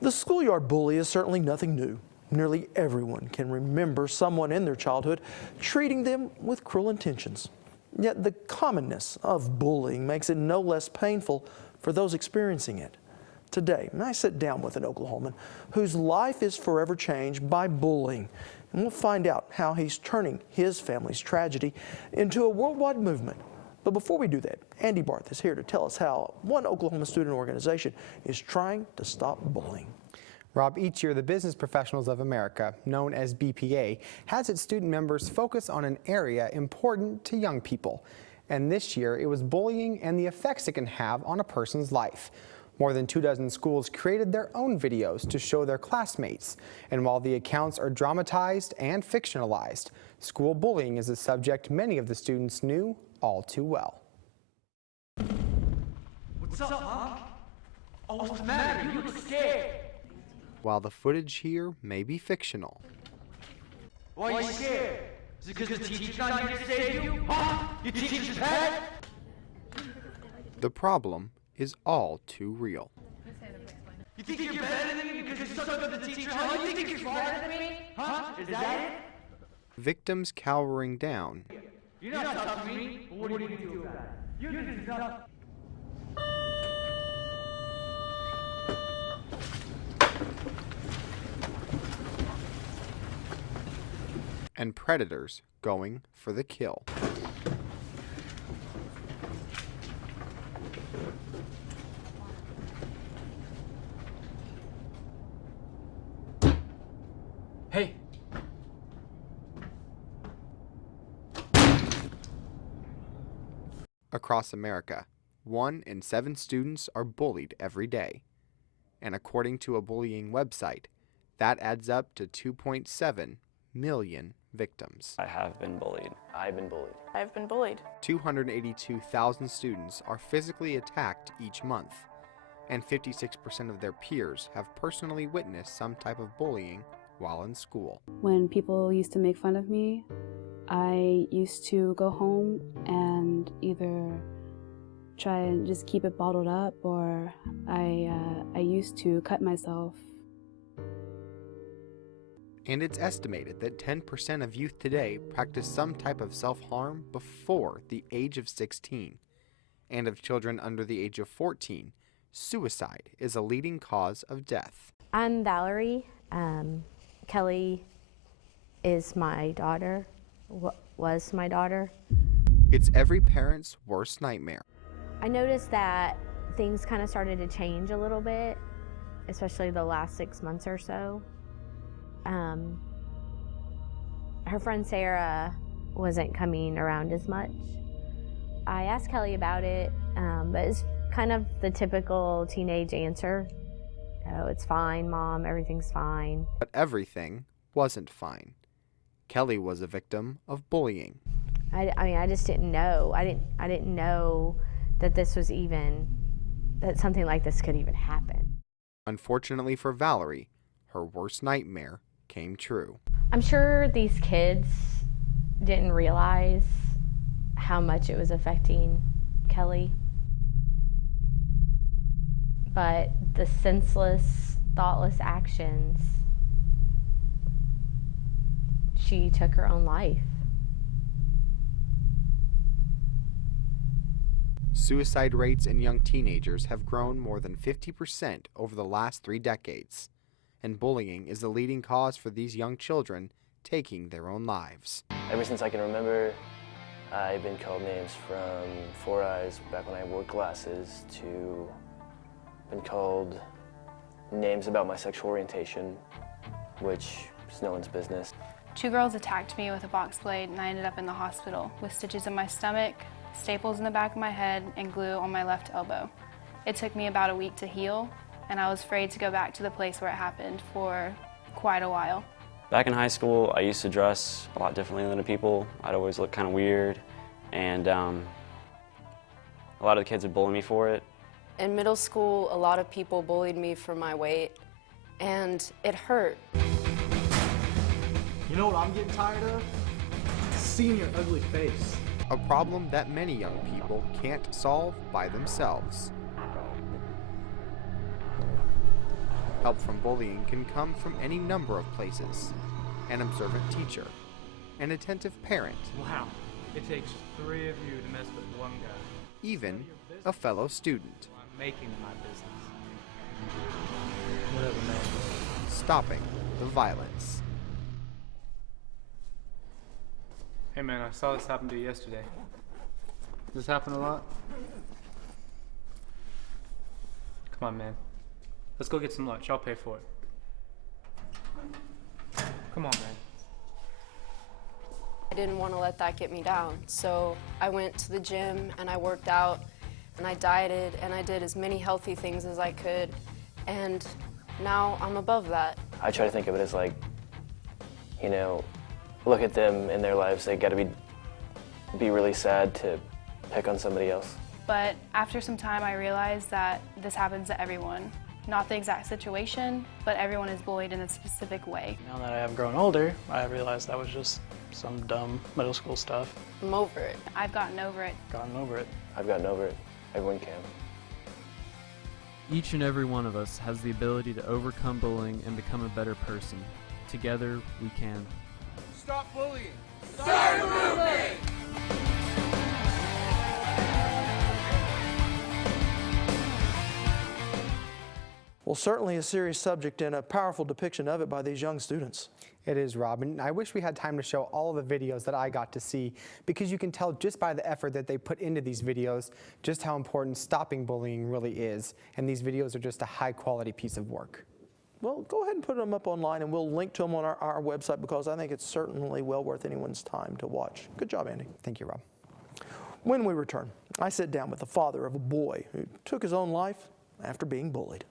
The schoolyard bully is certainly nothing new. Nearly everyone can remember someone in their childhood treating them with cruel intentions. Yet the commonness of bullying makes it no less painful for those experiencing it. Today, I sit down with an Oklahoman whose life is forever changed by bullying, and we'll find out how he's turning his family's tragedy into a worldwide movement. But before we do that, Andy Barth is here to tell us how one Oklahoma student organization is trying to stop bullying. Rob, each year the Business Professionals of America, known as BPA, has its student members focus on an area important to young people. And this year it was bullying and the effects it can have on a person's life. More than 24 schools created their own videos to show their classmates. And while the accounts are dramatized and fictionalized, school bullying is a subject many of the students knew all too well. What's up, huh? Oh, what's the matter? You look scared. While the footage here may be fictional. Why are you scared? Is it because the teacher's not here to save you? Huh? Your teacher's bad? The problem is all too real. You think you're better than me because you suck up the teacher? Huh? You think you're smarter than me? Huh? Is that it? Victims cowering down. You're not tough to me. Well, what are you gonna do about it? You're gonna do nothing. And predators going for the kill. Hey. Across America, 1 in 7 students are bullied every day. And according to a bullying website, that adds up to 2.7 million victims. I have been bullied. I've been bullied. I've been bullied. 282,000 students are physically attacked each month, and 56% of their peers have personally witnessed some type of bullying while in school. When people used to make fun of me, I used to go home and either try and just keep it bottled up, or I used to cut myself. And it's estimated that 10% of youth today practice some type of self-harm before the age of 16. And of children under the age of 14, suicide is a leading cause of death. I'm Valerie. Kelly is my daughter, was my daughter. It's every parent's worst nightmare. I noticed that things kind of started to change a little bit, especially the last 6 months or so. Her friend Sarah wasn't coming around as much. I asked Kelly about it, but it's kind of the typical teenage answer. Oh, it's fine, Mom, everything's fine. But everything wasn't fine. Kelly was a victim of bullying. I mean, I just didn't know. I didn't know that this was that something like this could even happen. Unfortunately for Valerie, her worst nightmare came true. I'm sure these kids didn't realize how much it was affecting Kelly. But the senseless, thoughtless actions, she took her own life. Suicide rates in young teenagers have grown more than 50% over the last 3 decades. And bullying is the leading cause for these young children taking their own lives. Ever since I can remember, I've been called names from Four Eyes back when I wore glasses to been called names about my sexual orientation, which is no one's business. 2 girls attacked me with a box blade and I ended up in the hospital with stitches in my stomach, staples in the back of my head, and glue on my left elbow. It took me about a week to heal, and I was afraid to go back to the place where it happened for quite a while. Back in high school, I used to dress a lot differently than the people. I'd always look kind of weird, and a lot of the kids would bully me for it. In middle school, a lot of people bullied me for my weight, and it hurt. You know what I'm getting tired of? Seeing your ugly face. A problem that many young people can't solve by themselves. Help from bullying can come from any number of places. An observant teacher, an attentive parent, Wow, it takes 3 of you to mess with one guy. even a fellow student. I'm making my business. Whatever, man. Stopping the violence. Hey man, I saw this happen to you yesterday. Does this happen a lot? Come on, man. Let's go get some lunch. I'll pay for it. Come on, man. I didn't want to let that get me down, so I went to the gym and I worked out and I dieted and I did as many healthy things as I could, and now I'm above that. I try to think of it as like, you know, look at them in their lives. They got to be really sad to pick on somebody else. But after some time, I realized that this happens to everyone. Not the exact situation, but everyone is bullied in a specific way. Now that I have grown older, I realized that was just some dumb middle school stuff. I'm over it. I've gotten over it. Gotten over it. I've gotten over it. Everyone can. Each and every one of us has the ability to overcome bullying and become a better person. Together, we can. Stop bullying! Start a movement! Well, certainly a serious subject and a powerful depiction of it by these young students. It is, Rob, and I wish we had time to show all of the videos that I got to see, because you can tell just by the effort that they put into these videos just how important stopping bullying really is, and these videos are just a high-quality piece of work. Well, go ahead and put them up online, and we'll link to them on our website, because I think it's certainly well worth anyone's time to watch. Good job, Andy. Thank you, Rob. When we return, I sit down with the father of a boy who took his own life after being bullied.